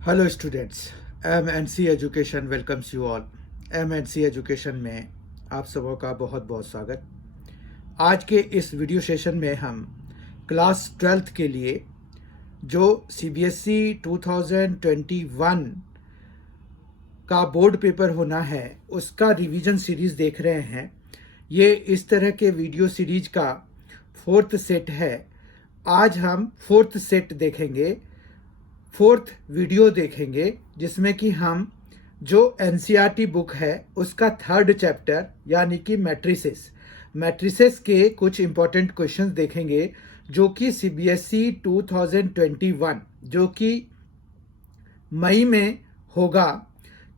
Hello students, MNC education welcomes you all. MNC education में आप सबों का बहुत बहुत स्वागत। आज के इस वीडियो सेशन में हम क्लास 12th के लिए जो CBSE 2021 का बोर्ड पेपर होना है उसका रिवीजन सीरीज़ देख रहे हैं। ये इस तरह के वीडियो सीरीज का 4th सेट है। आज हम 4th सेट देखेंगे, 4th वीडियो देखेंगे, जिसमें कि हम जो NCERT बुक है उसका 3rd चैप्टर यानी कि मैट्रिसेस के कुछ इंपॉर्टेंट क्वेश्चंस देखेंगे जो कि CBSE 2021 जो कि मई में होगा।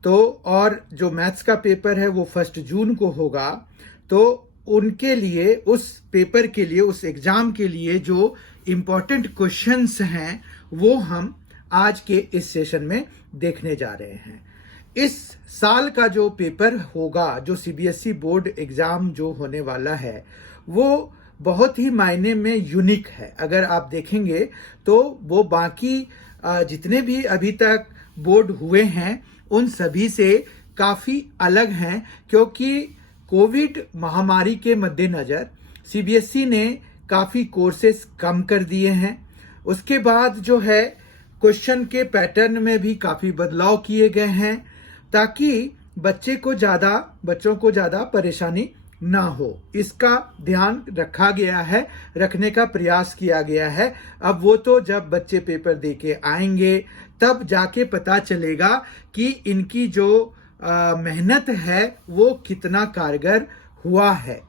तो और जो मैथ्स का पेपर है वो 1 जून को होगा। तो उनके लिए, उस पेपर के लिए, उस एग्जाम के लिए जो इम्पोर्टेंट क्वेश्चंस हैं वो हम आज के इस सेशन में देखने जा रहे हैं। इस साल का जो पेपर होगा, जो CBSE बोर्ड एग्जाम जो होने वाला है, वो बहुत ही मायने में यूनिक है। अगर आप देखेंगे तो वो बाकी जितने भी अभी तक बोर्ड हुए हैं उन सभी से काफ़ी अलग हैं, क्योंकि कोविड महामारी के मद्देनज़र CBSE ने काफ़ी कोर्सेज कम कर दिए हैं। उसके बाद जो है क्वेश्चन के पैटर्न में भी काफ़ी बदलाव किए गए हैं ताकि बच्चों को ज़्यादा परेशानी ना हो। इसका ध्यान रखा गया है, रखने का प्रयास किया गया है। अब वो तो जब बच्चे पेपर दे के आएंगे तब जाके पता चलेगा कि इनकी जो मेहनत है वो कितना कारगर हुआ है।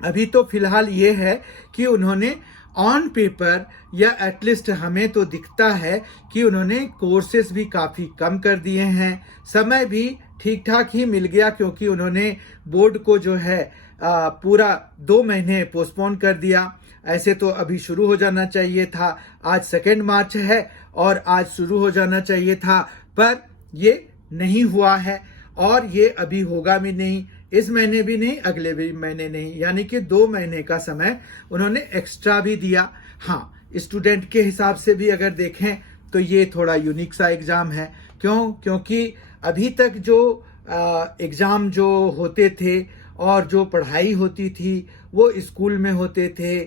अभी तो फिलहाल ये है कि उन्होंने ऑन पेपर, या एटलीस्ट हमें तो दिखता है कि उन्होंने कोर्सेज भी काफ़ी कम कर दिए हैं। समय भी ठीक ठाक ही मिल गया, क्योंकि उन्होंने बोर्ड को जो है पूरा 2 महीने पोस्टपोन कर दिया। ऐसे तो अभी शुरू हो जाना चाहिए था। आज 2 मार्च है और आज शुरू हो जाना चाहिए था, पर ये नहीं हुआ है और ये अभी होगा भी नहीं, इस महीने भी नहीं, अगले भी महीने नहीं, यानी कि 2 महीने का समय उन्होंने एक्स्ट्रा भी दिया। हाँ, स्टूडेंट के हिसाब से भी अगर देखें तो ये थोड़ा यूनिक सा एग्ज़ाम है। क्योंकि अभी तक जो एग्ज़ाम जो होते थे और जो पढ़ाई होती थी वो स्कूल में होते थे,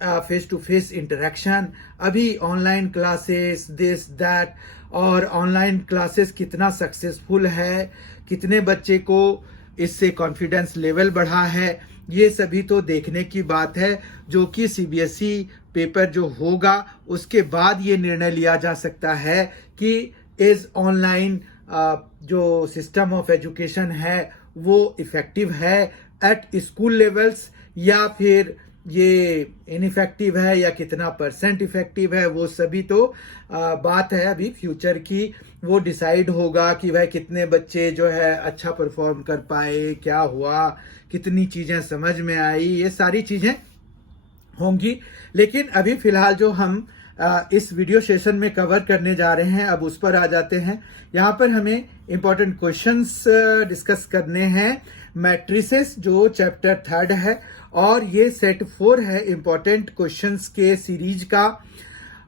फेस टू फेस इंटरेक्शन। अभी ऑनलाइन क्लासेस, दिस दैट, और ऑनलाइन क्लासेस कितना सक्सेसफुल है, कितने बच्चे को इससे कॉन्फिडेंस लेवल बढ़ा है, ये सभी तो देखने की बात है, जो कि CBSE पेपर जो होगा उसके बाद ये निर्णय लिया जा सकता है कि इस ऑनलाइन जो सिस्टम ऑफ एजुकेशन है वो इफ़ेक्टिव है एट स्कूल लेवल्स, या फिर ये इनइफेक्टिव है, या कितना % इफेक्टिव है। वो सभी तो बात है अभी फ्यूचर की। वो डिसाइड होगा कि भाई कितने बच्चे जो है अच्छा परफॉर्म कर पाए, क्या हुआ, कितनी चीज़ें समझ में आई, ये सारी चीज़ें होंगी। लेकिन अभी फिलहाल जो हम इस वीडियो सेशन में कवर करने जा रहे हैं, अब उस पर आ जाते हैं। यहाँ पर हमें इम्पोर्टेंट क्वेश्चंस डिस्कस करने हैं। मैट्रिसेस जो चैप्टर 3rd है और ये सेट 4 है इम्पोर्टेंट क्वेश्चंस के सीरीज का।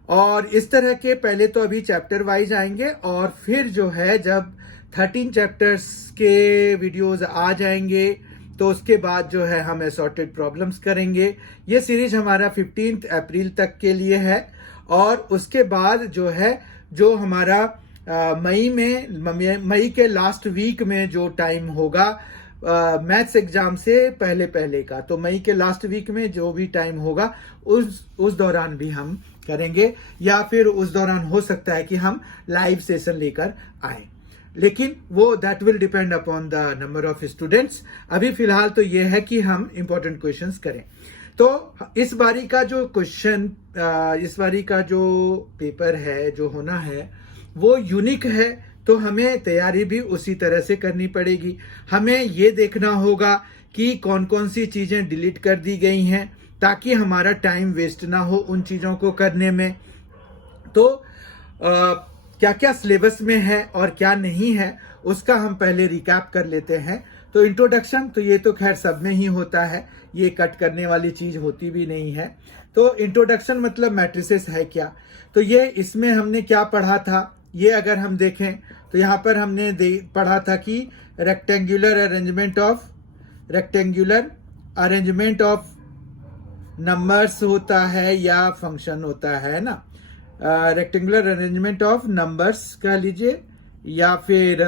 और इस तरह के पहले तो अभी चैप्टर वाइज आएंगे और फिर जो है जब 13 चैप्टर्स के वीडियोस आ जाएंगे तो उसके बाद जो है हम असॉर्टेड प्रॉब्लम्स करेंगे। ये सीरीज हमारा 15 अप्रैल तक के लिए है और उसके बाद जो है जो हमारा मई के लास्ट वीक में जो टाइम होगा मैथ्स एग्जाम से पहले का, तो मई के लास्ट वीक में जो भी टाइम होगा उस दौरान भी हम करेंगे, या फिर उस दौरान हो सकता है कि हम लाइव सेशन लेकर आए, लेकिन वो that will depend upon the number of students. अभी फिलहाल तो ये है कि हम इंपॉर्टेंट क्वेश्चंस करें। तो इस बारी का जो क्वेश्चन, इस बारी का जो पेपर है जो होना है वो यूनिक है, तो हमें तैयारी भी उसी तरह से करनी पड़ेगी। हमें ये देखना होगा कि कौन कौन सी चीज़ें डिलीट कर दी गई हैं ताकि हमारा टाइम वेस्ट ना हो उन चीज़ों को करने में। तो क्या क्या सिलेबस में है और क्या नहीं है उसका हम पहले रिकैप कर लेते हैं। तो इंट्रोडक्शन तो ये तो खैर सब में ही होता है, ये कट करने वाली चीज़ होती भी नहीं है। तो इंट्रोडक्शन मतलब मैट्रिसेस है क्या, तो ये इसमें हमने क्या पढ़ा था ये अगर हम देखें तो यहाँ पर हमने पढ़ा था कि रेक्टेंगुलर अरेंजमेंट ऑफ नंबर्स होता है या फंक्शन होता है ना। रेक्टेंगुलर अरेंजमेंट ऑफ नंबर्स कह लीजिए या फिर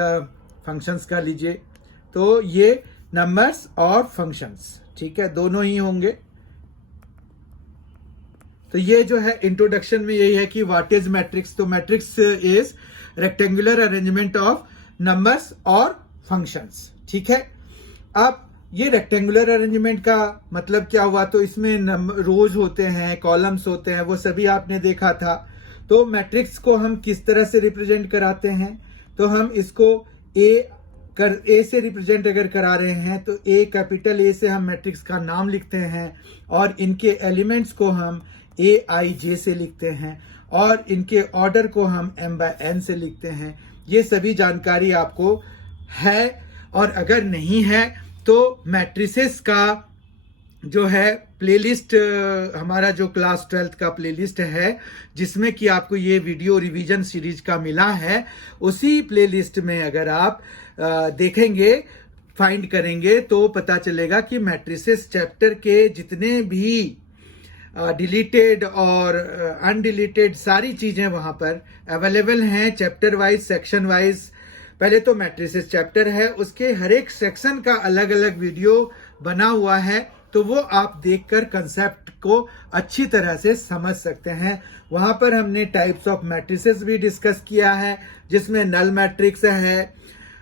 फंक्शंस कह लीजिए। तो ये नंबर्स और फंक्शंस, ठीक है, दोनों ही होंगे। तो ये जो है इंट्रोडक्शन में यही है कि व्हाट इज मैट्रिक्स। तो matrix is rectangular arrangement of numbers और फंक्शंस, ठीक है। अब ये रेक्टेंगुलर अरेंजमेंट का मतलब क्या हुआ, तो इसमें रोज होते हैं, कॉलम्स होते हैं, वो सभी आपने देखा था। तो मैट्रिक्स को हम किस तरह से रिप्रेजेंट कराते हैं, तो हम इसको ए से रिप्रेजेंट अगर करा रहे हैं तो कैपिटल ए से हम मैट्रिक्स का नाम लिखते हैं और इनके एलिमेंट्स को हम AIJ से लिखते हैं और इनके ऑर्डर को हम M/N से लिखते हैं। ये सभी जानकारी आपको है, और अगर नहीं है तो मैट्रिसेस का जो है प्लेलिस्ट, हमारा जो क्लास 12th का प्लेलिस्ट है जिसमें कि आपको ये वीडियो रिवीजन सीरीज का मिला है, उसी प्लेलिस्ट में अगर आप देखेंगे, फाइंड करेंगे तो पता चलेगा कि मैट्रिसेस चैप्टर के जितने भी डिलीटेड और अनडिलीटेड सारी चीजें वहां पर अवेलेबल हैं, चैप्टर वाइज, सेक्शन वाइज। पहले तो मैट्रिसेस चैप्टर है, उसके हर एक सेक्शन का अलग अलग वीडियो बना हुआ है, तो वो आप देखकर कंसेप्ट को अच्छी तरह से समझ सकते हैं। वहां पर हमने टाइप्स ऑफ मैट्रिसेस भी डिस्कस किया है, जिसमें नल मैट्रिक्स है,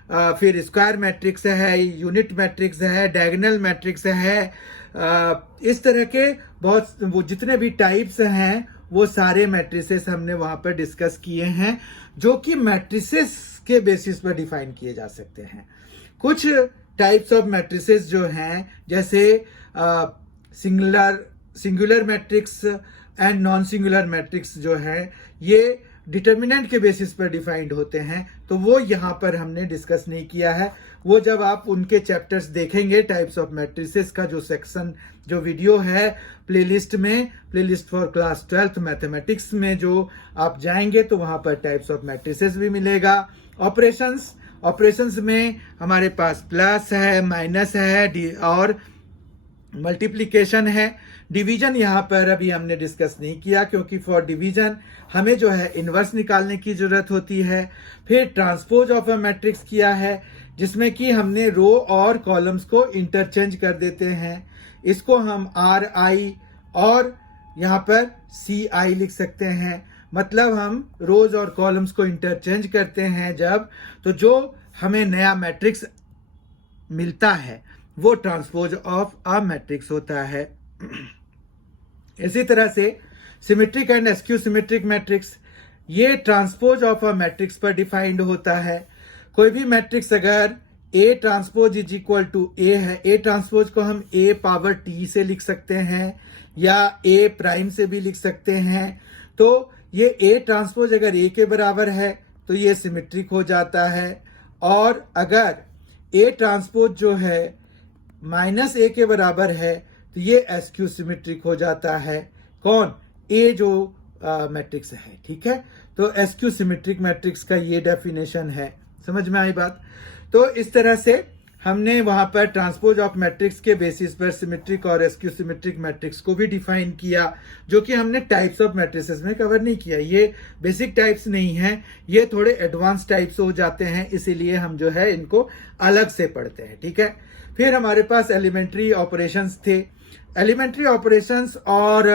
फिर स्क्वायर मैट्रिक्स है, यूनिट मैट्रिक्स है, डायगोनल मैट्रिक्स है, इस तरह के बहुत वो जितने भी टाइप्स हैं वो सारे मैट्रिसेस हमने वहां पर डिस्कस किए हैं, जो कि मैट्रिसेस के बेसिस पर डिफाइन किए जा सकते हैं। कुछ टाइप्स ऑफ मैट्रिसेस जो हैं, जैसे singular matrix and non singular matrix जो है, ये डिटर्मिनेंट के बेसिस पर डिफाइंड होते हैं, तो वो यहाँ पर हमने डिस्कस नहीं किया है। वो जब आप उनके चैप्टर्स देखेंगे, टाइप्स ऑफ मैट्रिसेस का जो सेक्शन, जो वीडियो है प्लेलिस्ट में, playlist for class 12th mathematics में जो आप जाएंगे तो वहां पर टाइप्स ऑफ मैट्रिसेस भी मिलेगा। ऑपरेशंस में हमारे पास प्लस है, माइनस है और मल्टीप्लिकेशन है। डिवीजन यहाँ पर अभी हमने डिस्कस नहीं किया, क्योंकि फॉर डिवीजन हमें जो है इनवर्स निकालने की जरूरत होती है। फिर ट्रांसपोज ऑफ अ मैट्रिक्स किया है, जिसमें कि हमने रो और कॉलम्स को इंटरचेंज कर देते हैं। इसको हम RI और यहाँ पर CI लिख सकते हैं, मतलब हम रोज और कॉलम्स को इंटरचेंज करते हैं जब, तो जो हमें नया मैट्रिक्स मिलता है वो ट्रांसपोज ऑफ अ मैट्रिक्स होता है। इसी तरह से symmetric and skew symmetric matrix, ये ट्रांसपोज ऑफ अ मैट्रिक्स पर डिफाइंड होता है। कोई भी मैट्रिक्स अगर A transpose is equal to A है, A ट्रांसपोज को हम A पावर T से लिख सकते हैं या A प्राइम से भी लिख सकते हैं। तो ये A ट्रांसपोज अगर A के बराबर है तो ये सिमेट्रिक हो जाता है, और अगर A ट्रांसपोज जो है -A के बराबर है तो ये एस्क्यू सिमेट्रिक हो जाता है। कौन? A जो मैट्रिक्स है, ठीक है। तो एस्क्यू सिमेट्रिक मैट्रिक्स का ये डेफिनेशन है। समझ में आई बात? तो इस तरह से हमने वहां पर ट्रांसपोज ऑफ मैट्रिक्स के बेसिस पर सिमेट्रिक और एस्क्यू सिमेट्रिक मैट्रिक्स को भी डिफाइन किया, जो कि हमने टाइप्स ऑफ मैट्रिसेस में कवर नहीं किया। ये बेसिक टाइप्स नहीं है, ये थोड़े एडवांस टाइप्स हो जाते हैं, इसीलिए हम जो है इनको अलग से पढ़ते हैं, ठीक है। फिर हमारे पास एलिमेंट्री ऑपरेशंस थे। एलिमेंट्री ऑपरेशंस और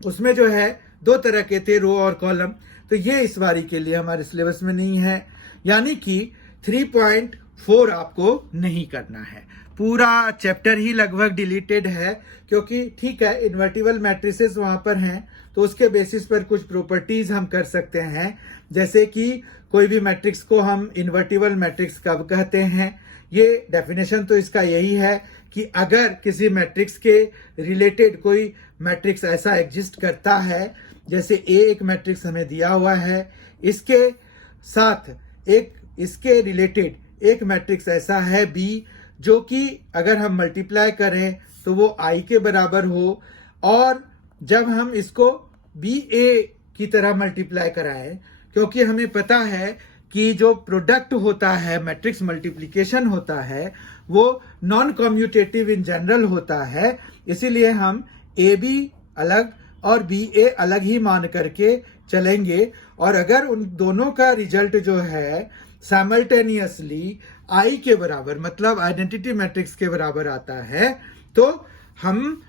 उसमें जो है दो तरह के थे, रो और कॉलम। तो ये इस बारी के लिए हमारे सिलेबस में नहीं है, यानी कि 3.4 आपको नहीं करना है। पूरा चैप्टर ही लगभग डिलीटेड है, क्योंकि ठीक है इन्वर्टिबल मैट्रिसेस वहां पर हैं, तो उसके बेसिस पर कुछ प्रॉपर्टीज हम कर सकते हैं। जैसे कि कोई भी मैट्रिक्स को हम इन्वर्टिबल मैट्रिक्स कब कहते हैं, ये डेफिनेशन तो इसका यही है कि अगर किसी मैट्रिक्स के रिलेटेड कोई मैट्रिक्स ऐसा एग्जिस्ट करता है, जैसे एक मैट्रिक्स हमें दिया हुआ है, इसके साथ इसके रिलेटेड एक मैट्रिक्स ऐसा है B, जो कि अगर हम मल्टीप्लाई करें तो वो I के बराबर हो, और जब हम इसको BA की तरह मल्टीप्लाई कराएं क्योंकि हमें पता है कि जो प्रोडक्ट होता है, मैट्रिक्स मल्टीप्लिकेशन होता है, वो नॉन कम्यूटेटिव इन जनरल होता है। इसीलिए हम ए बी अलग और बी ए अलग ही मान करके चलेंगे। और अगर उन दोनों का रिजल्ट जो है साइमल्टेनियसली आई के बराबर, मतलब आइडेंटिटी मैट्रिक्स के बराबर आता है, तो हम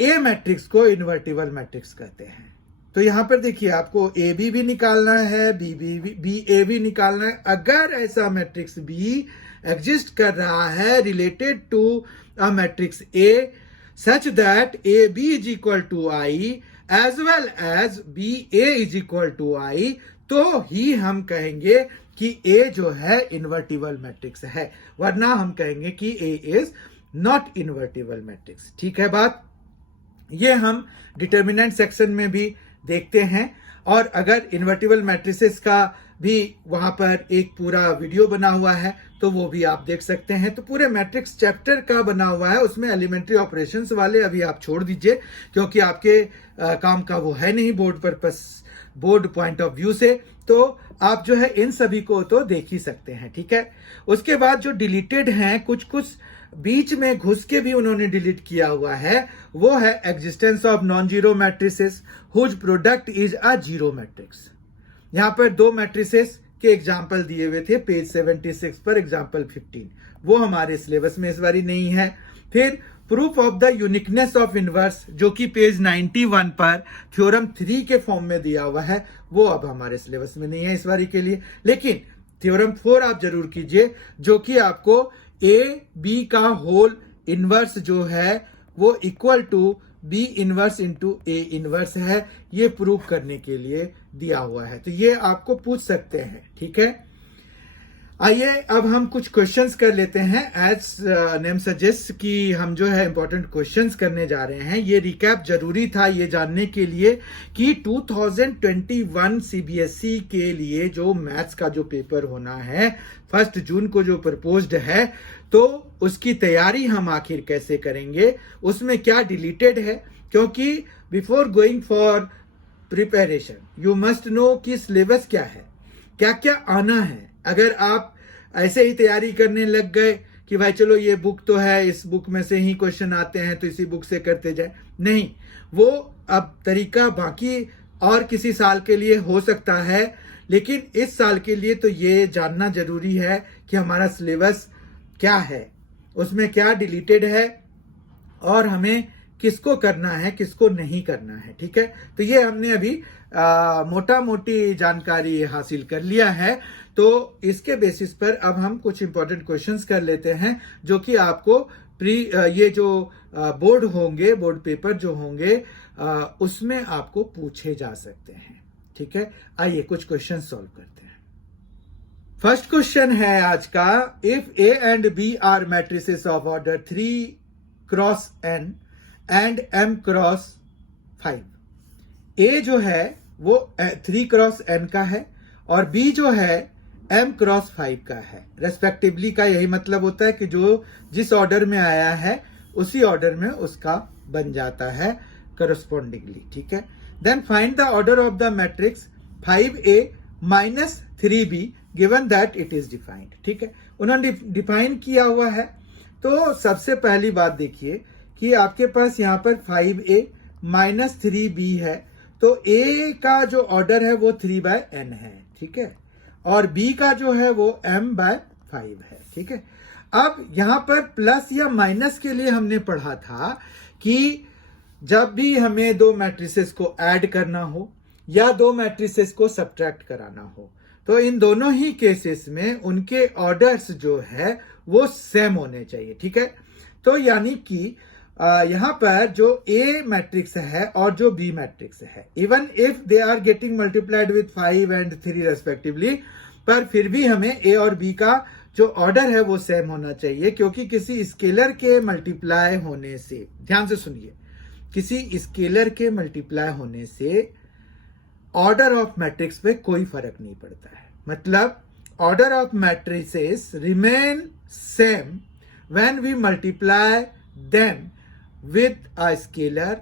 ए मैट्रिक्स को इन्वर्टिबल मैट्रिक्स कहते हैं। तो यहां पर देखिए, आपको ए बी भी निकालना है, बी ए भी निकालना है। अगर ऐसा मैट्रिक्स बी एग्जिस्ट कर रहा है related to a matrix A such that A B is equal to I as well as B A is equal to I, तो ही हम कहेंगे कि ए जो है इन्वर्टिबल मैट्रिक्स है, वरना हम कहेंगे कि ए इज नॉट इन्वर्टिबल मैट्रिक्स। ठीक है बात? ये हम डिटर्मिनेंट सेक्शन में भी देखते हैं, और अगर इन्वर्टिबल मैट्रिसेस का भी वहां पर एक पूरा वीडियो बना हुआ है तो वो भी आप देख सकते हैं। तो पूरे मैट्रिक्स चैप्टर का बना हुआ है, उसमें एलिमेंट्री ऑपरेशंस वाले अभी आप छोड़ दीजिए, क्योंकि आपके काम का वो है नहीं board purpose, board point of view से। तो आप जो है इन सभी को तो देख ही सकते हैं। ठीक है, उसके बाद जो डिलीटेड हैं, कुछ कुछ बीच में घुस के भी उन्होंने डिलीट किया हुआ है, वो है existence of non zero matrices whose product is a zero matrix. यहां पर दो मैट्रिसेस के एग्जाम्पल दिए हुए थे पेज 76 पर, एग्जाम्पल 15, वो हमारे सिलेबस में इस बारी नहीं है। फिर proof of the uniqueness of inverse, जो कि पेज 91 पर थ्योरम 3 के फॉर्म में दिया हुआ है, वो अब हमारे सिलेबस में नहीं है इस बारी के लिए। लेकिन थ्योरम 4 आप जरूर कीजिए, जो कि आपको ए बी का होल इनवर्स जो है वो equal to B inverse into A inverse है, ये प्रूव करने के लिए दिया हुआ है। तो ये आपको पूछ सकते हैं। ठीक है, आइए अब हम कुछ क्वेश्चंस कर लेते हैं। एज नेम सजेस्ट कि हम जो है इंपॉर्टेंट क्वेश्चंस करने जा रहे हैं। ये रिकैप जरूरी था ये जानने के लिए कि 2021 सीबीएसई के लिए जो मैथ्स का जो पेपर होना है 1 जून को जो प्रपोज्ड है, तो उसकी तैयारी हम आखिर कैसे करेंगे, उसमें क्या डिलीटेड है। क्योंकि before going for preparation you must know कि सिलेबस क्या है, क्या क्या आना है। अगर आप ऐसे ही तैयारी करने लग गए कि भाई चलो ये बुक तो है, इस बुक में से ही क्वेश्चन आते हैं तो इसी बुक से करते जाए, नहीं, वो अब तरीका बाकी और किसी साल के लिए हो सकता है, लेकिन इस साल के लिए तो ये जानना जरूरी है कि हमारा सिलेबस क्या है, उसमें क्या डिलीटेड है और हमें किसको करना है किसको नहीं करना है। ठीक है, तो ये हमने अभी मोटा मोटी जानकारी हासिल कर लिया है। तो इसके बेसिस पर अब हम कुछ इंपॉर्टेंट क्वेश्चंस कर लेते हैं, जो कि आपको ये जो बोर्ड होंगे, बोर्ड पेपर जो होंगे, उसमें आपको पूछे जा सकते हैं। ठीक है, आइए कुछ क्वेश्चन सॉल्व करते हैं। फर्स्ट क्वेश्चन है आज का, if A and B are matrices of order 3 cross n and m cross 5, A जो है वो 3 क्रॉस n का है और बी जो है m क्रॉस 5 का है रेस्पेक्टिवली। का यही मतलब होता है कि जो जिस ऑर्डर में आया है उसी ऑर्डर में उसका बन जाता है करस्पॉन्डिंगली। ठीक है, then find the order of the matrix 5a minus 3b given that it is defined. ठीक है, उन्होंने डिफाइन किया हुआ है। तो सबसे पहली बात देखिए कि आपके पास यहाँ पर 5a माइनस 3b है, तो a का जो ऑर्डर है वो 3/n है। ठीक है, और b का जो है वो m/5 है। ठीक है, अब यहां पर प्लस या माइनस के लिए हमने पढ़ा था कि जब भी हमें दो मैट्रिसेस को ऐड करना हो या दो मैट्रिसेस को सब्ट्रैक्ट कराना हो, तो इन दोनों ही केसेस में उनके ऑर्डर्स जो है वो सेम होने चाहिए। ठीक है, तो यानी कि यहां पर जो ए मैट्रिक्स है और जो बी मैट्रिक्स है, even if they are getting multiplied with 5 and 3 respectively, पर फिर भी हमें ए और बी का जो ऑर्डर है वो सेम होना चाहिए, क्योंकि किसी स्केलर के मल्टीप्लाई होने से, ध्यान से सुनिए, किसी स्केलर के मल्टीप्लाई होने से ऑर्डर ऑफ मैट्रिक्स पे कोई फर्क नहीं पड़ता है। मतलब order of matrices remain same when we multiply them with a scalar.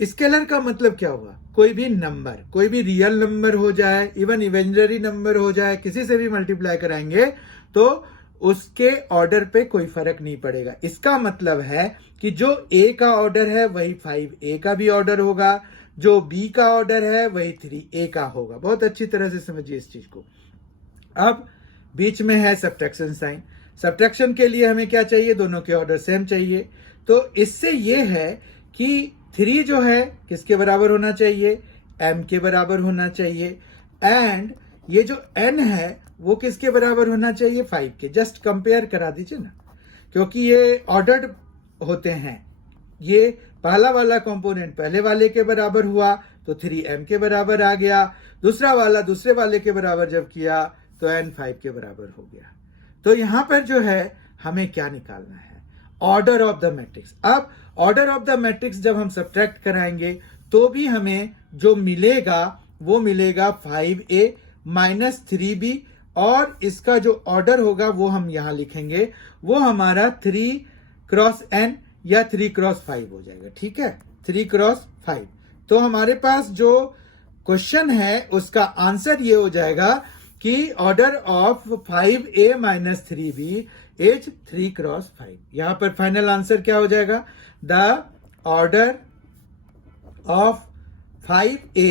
Scalar का मतलब क्या हुआ? कोई भी नंबर, कोई भी रियल नंबर हो जाए, इवन इमेजिनरी नंबर हो जाए, किसी से भी मल्टीप्लाई कराएंगे तो उसके ऑर्डर पे कोई फर्क नहीं पड़ेगा। इसका मतलब है कि जो ए का ऑर्डर है वही 5a का भी ऑर्डर होगा, जो बी का ऑर्डर है वही 3a का होगा। बहुत अच्छी तरह से समझिए इस चीज को। अब बीच में है सब्ट्रैक्शन साइन। सब्ट्रैक्शन के लिए हमें क्या चाहिए, दोनों के ऑर्डर सेम चाहिए। तो इससे ये है कि 3 जो है किसके बराबर होना चाहिए, m के बराबर होना चाहिए, एंड ये जो n है वो किसके बराबर होना चाहिए, 5 के। जस्ट कंपेयर करा दीजिए ना, क्योंकि ये ऑर्डर्ड होते हैं। ये पहला वाला कंपोनेंट पहले वाले के बराबर हुआ तो 3m के बराबर आ गया, दूसरा वाला दूसरे वाले के बराबर जब किया तो n 5 के बराबर हो गया। तो यहां पर जो है हमें क्या निकालना है, ऑर्डर ऑफ द मैट्रिक्स। अब ऑर्डर ऑफ द मैट्रिक्स जब हम सब्ट्रैक्ट कराएंगे तो भी हमें जो मिलेगा वो मिलेगा 5a माइनस 3b, और इसका जो ऑर्डर होगा वो हम यहां लिखेंगे, वो हमारा 3 क्रॉस n या 3 क्रॉस 5 हो जाएगा। ठीक है, 3 क्रॉस 5। तो हमारे पास जो क्वेश्चन है उसका आंसर ये हो जाएगा कि order of 5a minus 3b is 3 cross 5। यहां पर फाइनल आंसर क्या हो जाएगा, the order of 5a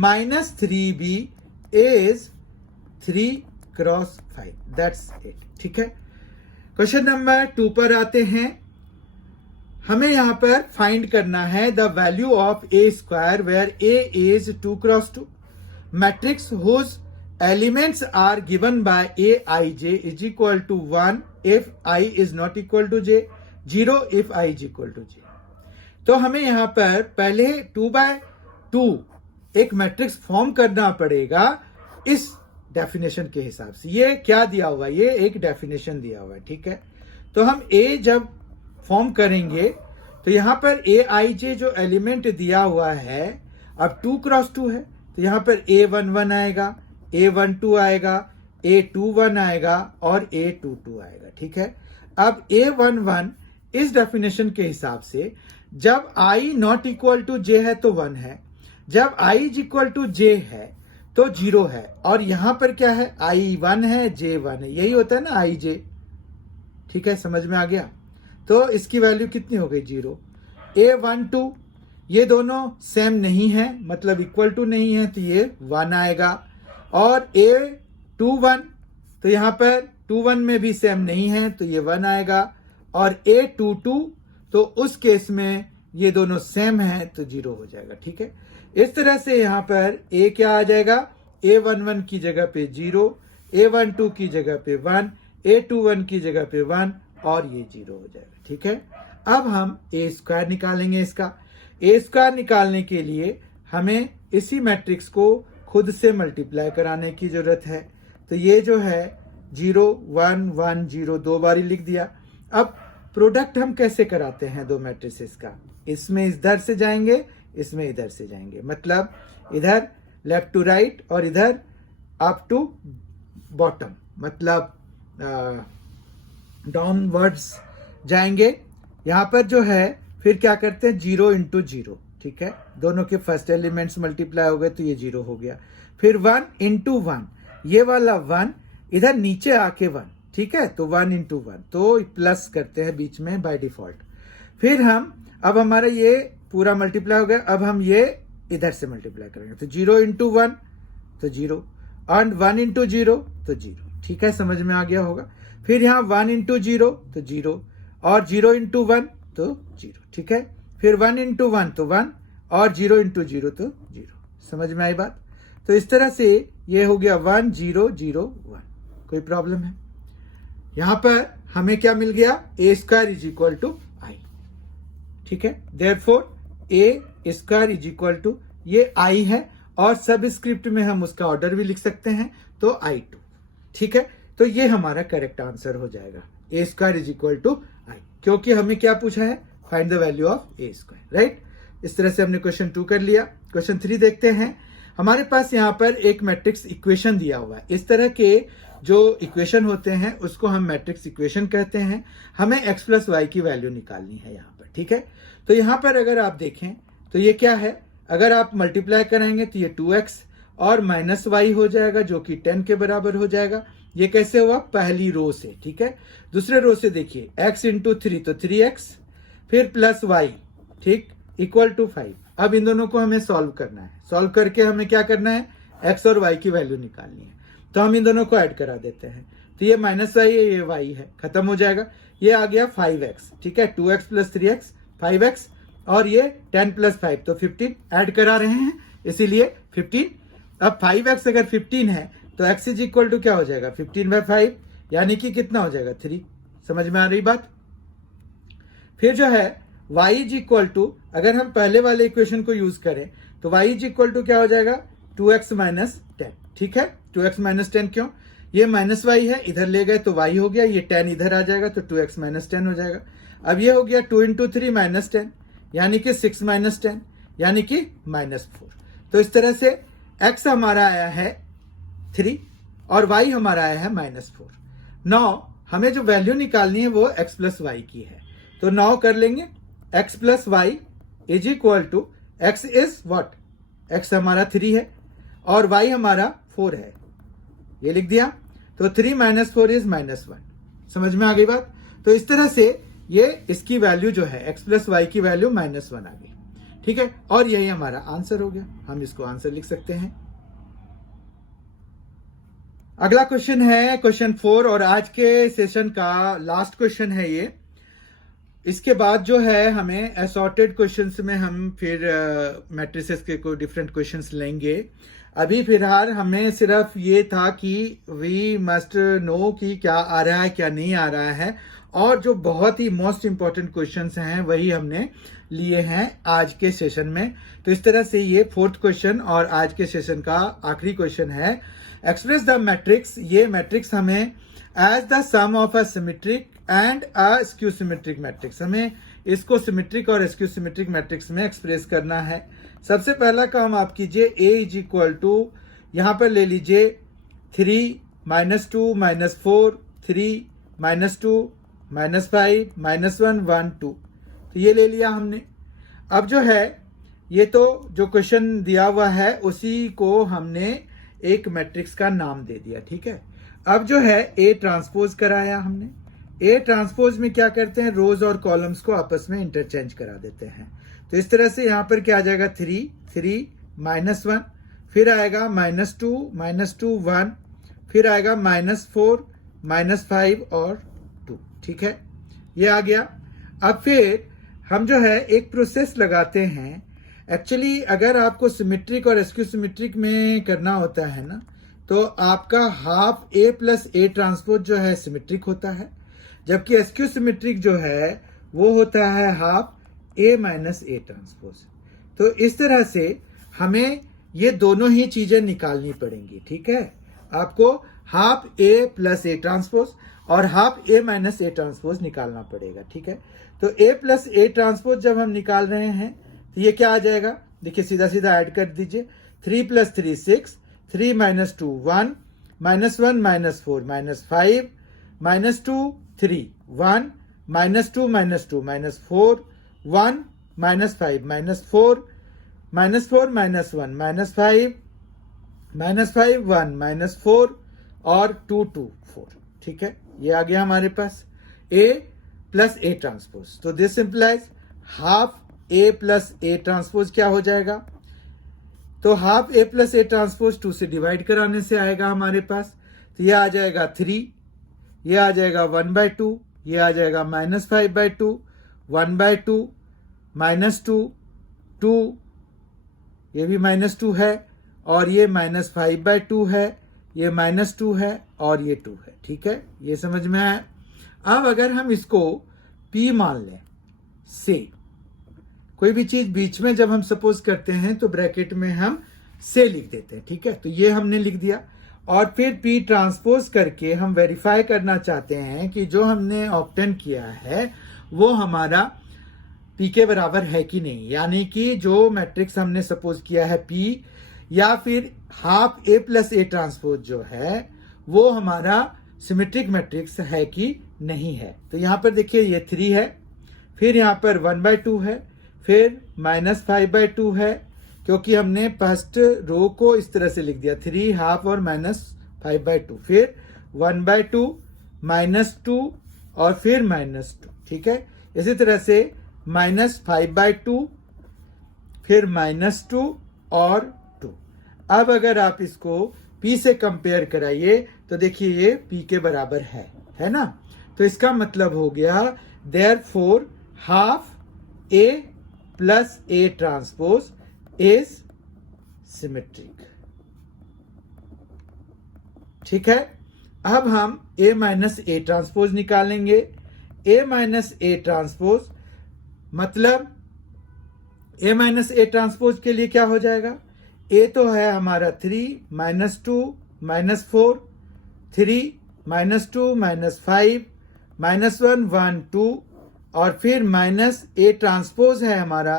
minus 3b is 3 cross 5। That's it. ठीक है, क्वेश्चन नंबर 2 पर आते हैं। हमें यहां पर फाइंड करना है the value of A square where A is 2 cross 2 matrix whose elements are given by A I J is equal to 1 if I is not equal to J, 0 if I is equal to J. तो हमें यहां पर पहले 2/2 एक matrix form करना पड़ेगा इस definition के हिसाब से। ये क्या दिया हुआ है, ये एक डेफिनेशन दिया हुआ है। ठीक है, तो हम ए जब फॉर्म करेंगे तो यहां पर ए आई जे जो एलिमेंट दिया हुआ है, अब 2 क्रॉस 2 है तो यहां पर A11 आएगा, A12 आएगा, A21 आएगा और A22 आएगा। ठीक है, अब A11 इस डेफिनेशन के हिसाब से जब i नॉट इक्वल टू जे है तो 1 है, जब i इज इक्वल टू जे है तो 0 है, और यहां पर क्या है, i1 है, j1 है, यही होता है ना i j। ठीक है, समझ में आ गया। तो इसकी वैल्यू कितनी हो गई, 0। A12 ये दोनों सेम नहीं है, मतलब इक्वल टू नहीं है, तो ये 1 आएगा, और A21 तो यहां पर 21 में भी सेम नहीं है तो ये 1 आएगा, और A22 तो उस केस में ये दोनों सेम है तो 0 हो जाएगा। ठीक है, इस तरह से यहां पर A क्या आ जाएगा, A11 की जगह पे 0, A12 की जगह पे 1, A21 की जगह पे 1, और ये 0 हो जाएगा। ठीक है, अब हम ए स्क्वायर निकालेंगे। इसका ए स्क्वायर निकालने के लिए हमें इसी मैट्रिक्स को खुद से मल्टीप्लाई कराने की जरूरत है। तो ये जो है 0 1 1 0 दो बारी लिख दिया। अब प्रोडक्ट हम कैसे कराते हैं दो मैट्रिसेस का, इसमें इधर से जाएंगे, इसमें इधर से जाएंगे, मतलब इधर लेफ्ट टू राइट और इधर अप टू बॉटम, मतलब डाउनवर्ड्स जाएंगे। यहां पर जो है फिर क्या करते हैं, 0 इंटू 0। ठीक है, दोनों के फर्स्ट एलिमेंट्स मल्टीप्लाई हो गए तो ये 0 हो गया। फिर 1 इंटू 1, ये वाला 1 इधर नीचे आके 1। ठीक है, तो 1 इंटू 1 तो प्लस करते हैं बीच में बाय डिफॉल्ट। फिर हम अब हमारा ये पूरा मल्टीप्लाई हो गया, अब हम ये इधर से मल्टीप्लाई करेंगे, तो 0 इंटू 1 तो 0, और 1 इंटू 0 तो 0। ठीक है, समझ में आ गया होगा। फिर यहाँ 1 इंटू 0 तो 0, और 0 इंटू 1 तो 0। ठीक है, फिर 1 इंटू 1 तो 1, और 0 इंटू 0 तो 0। समझ में आई बात। तो इस तरह से ये हो गया 1 0 0 1। कोई प्रॉब्लम है? यहां पर हमें क्या मिल गया, A square is equal to I. ठीक है, therefore A square is equal to ये आई है, और सब स्क्रिप्ट में हम उसका ऑर्डर भी लिख सकते हैं, तो I2। ठीक है, तो ये हमारा करेक्ट आंसर हो जाएगा, ए स्क्वायर इज इक्वल टू आई, क्योंकि हमें क्या पूछा है, find the value of A square. Right, इस तरह से हमने क्वेश्चन 2 कर लिया। क्वेश्चन 3 देखते हैं। हमारे पास यहाँ पर एक मैट्रिक्स इक्वेशन दिया हुआ है। इस तरह के जो इक्वेशन होते हैं उसको हम मैट्रिक्स इक्वेशन कहते हैं। हमें x प्लस वाई की वैल्यू निकालनी है यहाँ पर। ठीक है, तो यहाँ पर अगर आप देखें तो ये क्या है, अगर आप मल्टीप्लाई कराएंगे तो ये 2x और माइनस वाई हो जाएगा जो कि 10 के बराबर हो जाएगा। ये कैसे हुआ? पहली रो से, ठीक है। दूसरे रो से देखिए x इंटू 3 तो 3x, फिर प्लस y, ठीक, इक्वल टू 5। अब इन दोनों को हमें सॉल्व करना है। सॉल्व करके हमें क्या करना है? x और y की वैल्यू निकालनी है। तो हम इन दोनों को ऐड करा देते हैं। तो ये माइनस वाई है, ये y है, खत्म हो जाएगा। ये आ गया 5x, ठीक है। 2x प्लस 3x 5x और ये 10 प्लस 5 तो 15 ऐड करा रहे हैं, इसीलिए 15। अब 5x अगर 15 है तो x इज इक्वल टू क्या हो जाएगा? 15/5, यानी कि कितना हो जाएगा? 3। समझ में आ रही बात? फिर जो है y इज इक्वल टू, अगर हम पहले वाले इक्वेशन को यूज करें तो y इज इक्वल टू क्या हो जाएगा? 2x माइनस 10, ठीक है। 2x माइनस 10 क्यों? ये माइनस y है, इधर ले गए तो y हो गया, ये 10 इधर आ जाएगा तो 2x माइनस 10 हो जाएगा। अब ये हो गया 2 इंटू 3 माइनस 10, यानी कि 6 माइनस 10, यानी कि माइनस 4। तो इस तरह से x हमारा आया है 3 और y हमारा आया है माइनस 4। नाउ हमें जो वैल्यू निकालनी है वो x प्लस वाई की है। तो नाउ कर लेंगे x plus Y is equal to, x is what? x हमारा 3 है और y हमारा 4 है, ये लिख दिया। तो 3 माइनस 4 इज माइनस 1। समझ में आ गई बात? तो इस तरह से ये इसकी वैल्यू जो है x प्लस वाई की वैल्यू माइनस 1 आ गई, ठीक है। और यही हमारा आंसर हो गया। हम इसको आंसर लिख सकते हैं। अगला क्वेश्चन है क्वेश्चन 4 और आज के सेशन का लास्ट क्वेश्चन है ये। इसके बाद जो है हमें असॉर्टेड क्वेश्चंस में हम फिर मैट्रिसेस के कोई डिफरेंट क्वेश्चंस लेंगे। अभी फिलहाल हमें सिर्फ ये था कि वी मस्ट नो कि क्या आ रहा है क्या नहीं आ रहा है, और जो बहुत ही मोस्ट इंपॉर्टेंट क्वेश्चंस हैं वही हमने लिए हैं आज के सेशन में। तो इस तरह से ये 4th क्वेश्चन और आज के सेशन का आखिरी क्वेश्चन है। Express the matrix. ये मैट्रिक्स हमें as the sum of a symmetric and a skew symmetric matrix, हमें इसको सिमेट्रिक और स्क्यू सिमेट्रिक मैट्रिक्स में एक्सप्रेस करना है। सबसे पहला काम आप कीजिए, a इज इक्वल टू, यहां पर ले लीजिए 3 minus 2 minus 4 3 minus 2 minus 5 minus 1 1 2, तो ये ले लिया हमने। अब जो है ये तो जो क्वेश्चन दिया हुआ है उसी को हमने एक मैट्रिक्स का नाम दे दिया, ठीक है। अब जो है ए ट्रांसपोज कराया हमने। ए ट्रांसपोज में क्या करते हैं? रोज और कॉलम्स को आपस में इंटरचेंज करा देते हैं। तो इस तरह से यहां पर क्या आ जाएगा? 3 माइनस 1, फिर आएगा माइनस 2 1, फिर आएगा माइनस 4 माइनस 5 और 2, ठीक है, ये आ गया। अब फिर हम जो है एक प्रोसेस लगाते हैं। एक्चुअली अगर आपको सिमेट्रिक और स्क्यू सिमेट्रिक में करना होता है ना, तो आपका half A plus A transpose जो है सिमेट्रिक होता है, जबकि स्क्यू सिमेट्रिक जो है वो होता है half A minus A transpose. तो इस तरह से हमें ये दोनों ही चीजें निकालनी पड़ेंगी, ठीक है। आपको half A plus A transpose और half A minus A transpose निकालना पड़ेगा, ठीक है। तो ए प्लस ए ट्रांसपोज जब हम निकाल रहे हैं तो ये क्या आ जाएगा? देखिए सीधा सीधा ऐड कर दीजिए। 3 plus 3 6, 3 minus 2 1, minus 1 minus 4 minus 5 minus 2 3 1, minus 2 minus 2 minus 4 1 minus 5 minus 4 minus 4 minus 1 minus 5 minus 5 1 minus 4 और 2 2 4, ठीक है। ये आ गया हमारे पास ए प्लस ए ट्रांसपोज। तो this implies half A plus A transpose क्या हो जाएगा? तो half A plus A transpose 2 से डिवाइड कराने से आएगा हमारे पास। तो ये आ जाएगा 3, ये आ जाएगा 1/2, ये आ जाएगा माइनस 5/2 1/2 माइनस 2 2, ये भी माइनस 2 है, और ये माइनस 5/2 है, ये माइनस 2 है और ये 2 है, ठीक है। ये समझ में आया। अब अगर हम इसको P मान लें, से कोई भी चीज बीच में जब हम सपोज करते हैं तो ब्रैकेट में हम से लिख देते हैं, ठीक है। तो ये हमने लिख दिया और फिर P ट्रांसपोज करके हम वेरीफाई करना चाहते हैं कि जो हमने ऑब्टेन किया है वो हमारा P के बराबर है कि नहीं, यानी कि जो मैट्रिक्स हमने सपोज किया है P या फिर half A plus A transpose जो है वो हमारा सिमेट्रिक मैट्रिक्स है कि नहीं है। तो यहां पर देखिए ये 3 है, फिर यहां पर 1/2 है, फिर माइनस 5/2 है, क्योंकि हमने फर्स्ट रो को इस तरह से लिख दिया 3 हाफ और -5/2, फिर 1/2 -2 और फिर -2, ठीक है। इसी तरह से -5/2 फिर -2 और 2। अब अगर आप इसको p से कंपेयर कराइए तो देखिए ये p के बराबर है ना। तो इसका मतलब हो गया therefore half a plus a transpose is symmetric, ठीक है। अब हम a माइनस a ट्रांसपोज निकालेंगे। a माइनस a ट्रांसपोज मतलब a माइनस a ट्रांसपोज के लिए क्या हो जाएगा, a तो है हमारा 3 -2 -4, 3 -2 -5 -1 1 2 और फिर माइनस a ट्रांसपोज है हमारा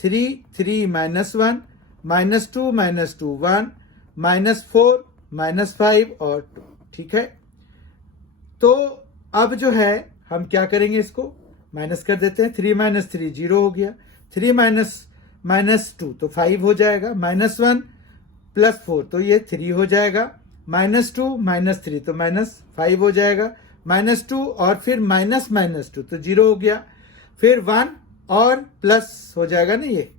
3 3 -1 -2 -2 1 -4 -5 और 2, ठीक है। तो अब जो है हम क्या करेंगे, इसको माइनस कर देते हैं। 3 - 3 0 हो गया, 3 -2 तो 5 हो जाएगा, -1 + 4 तो ये 3 हो जाएगा, -2 -3 तो -5 हो जाएगा, -2 और फिर -2 तो 0 हो गया, फिर 1 और प्लस हो जाएगा ना, ये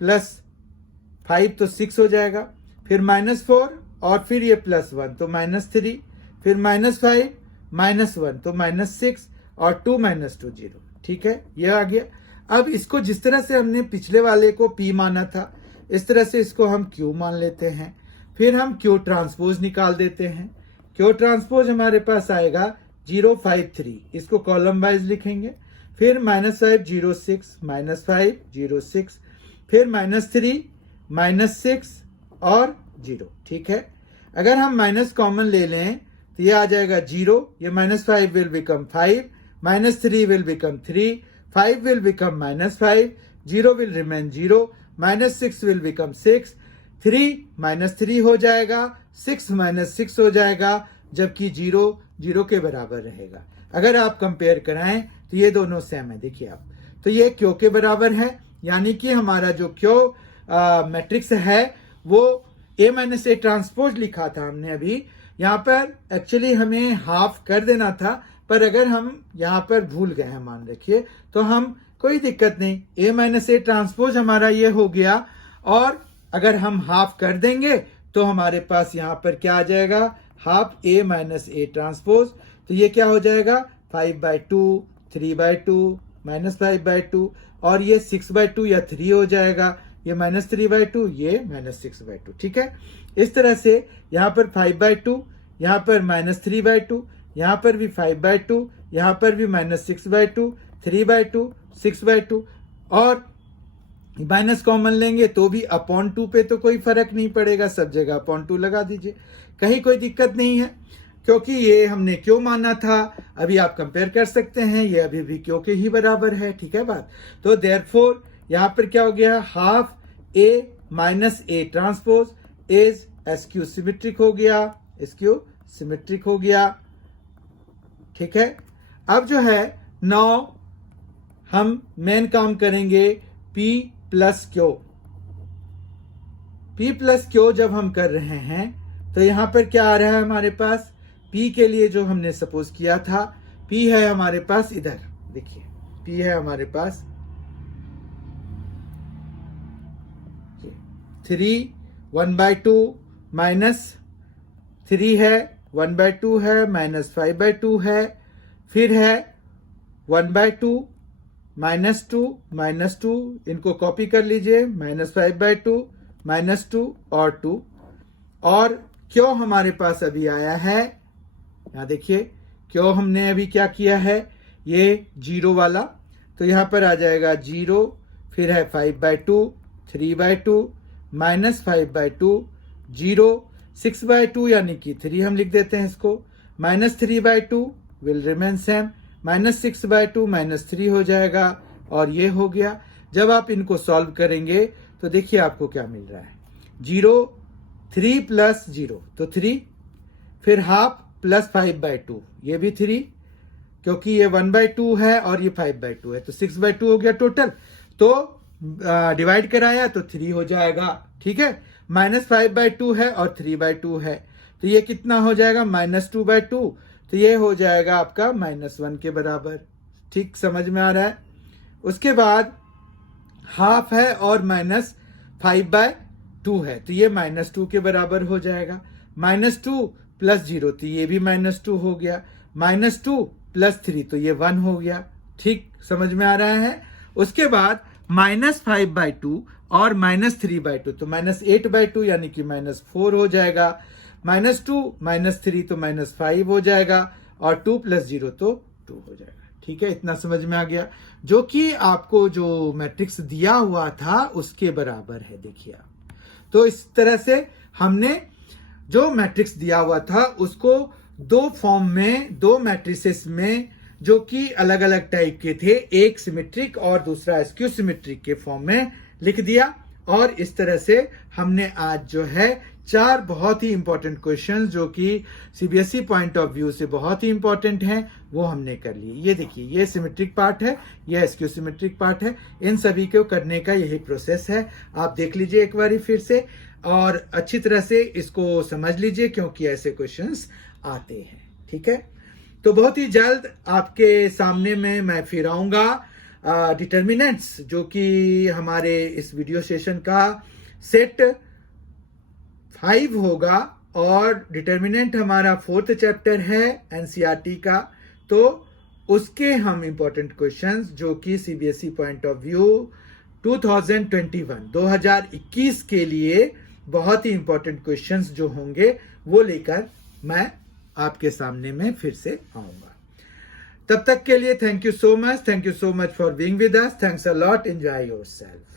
+5 तो 6 हो जाएगा, फिर -4 और फिर ये +1 तो -3, फिर -5 -1 तो -6 और 2 -2 0, ठीक है। ये आ गया। अब इसको जिस तरह से हमने पिछले वाले को P माना था, इस तरह से इसको हम Q मान लेते हैं। फिर हम Q ट्रांसपोज निकाल देते हैं। Q ट्रांसपोज हमारे पास आएगा 0 5 3, इसको कॉलम वाइज लिखेंगे। फिर -5 0 6 -5 0 6, फिर -3 -6 और 0, ठीक है। अगर हम माइनस कॉमन ले लें तो ये आ जाएगा 0, ये -5 will become 5, -3 will become 3, 5 will become -5, 0 will remain 0, -6 will become 6, 3 -3 हो जाएगा, 6 -6 हो जाएगा, जबकि 0 0 के बराबर रहेगा। अगर आप कंपेयर कराएं तो ये दोनों सेम है, देखिए आप। तो ये क्यों के बराबर है, यानी कि हमारा जो क्यों मैट्रिक्स है वो a - a ट्रांसपोज लिखा था हमने अभी। यहाँ पर एक्चुअली हमें हाफ कर देना था, पर अगर हम यहाँ पर भूल गए हैं मान रखिए, तो हम कोई दिक्कत नहीं, a - a ट्रांसपोज हमारा ये हो गया। और अगर हम हाफ कर देंगे तो हमारे पास यहाँ पर क्या आ जाएगा, हाफ a - a ट्रांसपोज। तो ये क्या हो जाएगा, 5/2 3/2 -5/2 और ये 6/2 या 3 हो जाएगा, ये -3/2 ये -6/2, ठीक है। इस तरह से यहाँ पर 5/2, यहाँ पर -3/2, यहाँ पर भी 5/2, यहाँ पर भी -6/2 3/2 6/2 और माइनस कॉमन लेंगे तो भी अपॉन 2 पे तो कोई फर्क नहीं पड़ेगा, सब जगह अपॉन 2 लगा दीजिए, कहीं कोई दिक्कत नहीं है, क्योंकि ये हमने क्यों माना था। अभी आप कंपेयर कर सकते हैं, ये अभी भी क्यों के ही बराबर है, ठीक है बात। तो देयरफॉर यहाँ पर क्या हो गया, half a - a transpose is SQ symmetric हो गया, SQ सिमेट्रिक हो गया, ठीक है। अब जो है नौ हम मेन काम करेंगे P + Q। P + Q जब हम कर रहे हैं तो यहां पर क्या आ रहा है हमारे पास, P के लिए जो हमने सपोज किया था, P है हमारे पास इधर, देखिए P है हमारे पास 3 1/2 -3 है, 1/2 है, -5/2 है, फिर है 1/2 -2 इनको कॉपी कर लीजिए, -5/2 -2 और 2। और क्यों हमारे पास अभी आया है, यहाँ देखिए क्यों हमने अभी क्या किया है, ये 0 वाला, तो यहाँ पर आ जाएगा 0, फिर है 5/2 3/2 -5/2 0 6/2 यानी कि 3 हम लिख देते हैं इसको, -3/2 विल रिमेन सेम, -6/2 -3 हो जाएगा और ये हो गया। जब आप इनको सॉल्व करेंगे तो देखिए आपको क्या मिल रहा है, 0 3 + 0 तो 3, फिर हाफ + 5/2 ये भी 3, क्योंकि ये 1/2 है और ये 5/2 है तो 6/2 हो गया टोटल। तो डिवाइड कराया तो 3 हो जाएगा, ठीक है। -5/2 है और 3/2 है, तो ये कितना हो जाएगा, -2/2, तो ये हो जाएगा आपका -1 के बराबर। ठीक समझ में आ रहा है। उसके बाद हाफ है और -5/2 है, तो ये -2 के बराबर हो जाएगा। -2 + 0 तो ये भी -2 हो गया, -2 + 3 तो ये 1 हो गया। ठीक समझ में आ रहा है। उसके बाद -5/2 और -3/2 तो -8/2 यानी कि -4 हो जाएगा। -2 -3 तो -5 हो जाएगा और 2 + 0 तो 2 हो जाएगा। ठीक है, इतना समझ में आ गया, जो कि आपको जो मैट्रिक्स दिया हुआ था उसके बराबर है। देखिए आप, तो इस तरह से हमने जो मैट्रिक्स दिया हुआ था उसको दो फॉर्म में, दो मैट्रिसेस में, जो कि अलग अलग टाइप के थे, एक सिमेट्रिक और दूसरा स्क्यू सिमेट्रिक के फॉर्म में लिख दिया। और इस तरह से हमने आज जो है 4 बहुत ही इंपॉर्टेंट क्वेश्चंस, जो कि सीबीएसई पॉइंट ऑफ व्यू से बहुत ही इंपॉर्टेंट हैं, वो हमने कर लिए। ये देखिए, ये सिमेट्रिक पार्ट है, ये स्क्यू सिमेट्रिक पार्ट है। इन सभी को करने का यही प्रोसेस है। आप देख लीजिए एक बार फिर से और अच्छी तरह से इसको समझ लीजिए, क्योंकि ऐसे क्वेश्चंस आते हैं। ठीक है, तो बहुत ही जल्द आपके सामने में मैं फिर आऊंगा। डिटर्मिनेंट्स, जो कि हमारे इस वीडियो सेशन का सेट 5 होगा, और डिटर्मिनेंट हमारा 4th चैप्टर है एनसीईआरटी का, तो उसके हम इंपॉर्टेंट क्वेश्चंस, जो कि सीबीएसई पॉइंट ऑफ व्यू 2021 के लिए बहुत ही इंपॉर्टेंट क्वेश्चंस जो होंगे, वो लेकर मैं आपके सामने में फिर से आऊंगा। तब तक के लिए thank you so much for being with us. Thanks a lot. Enjoy yourself.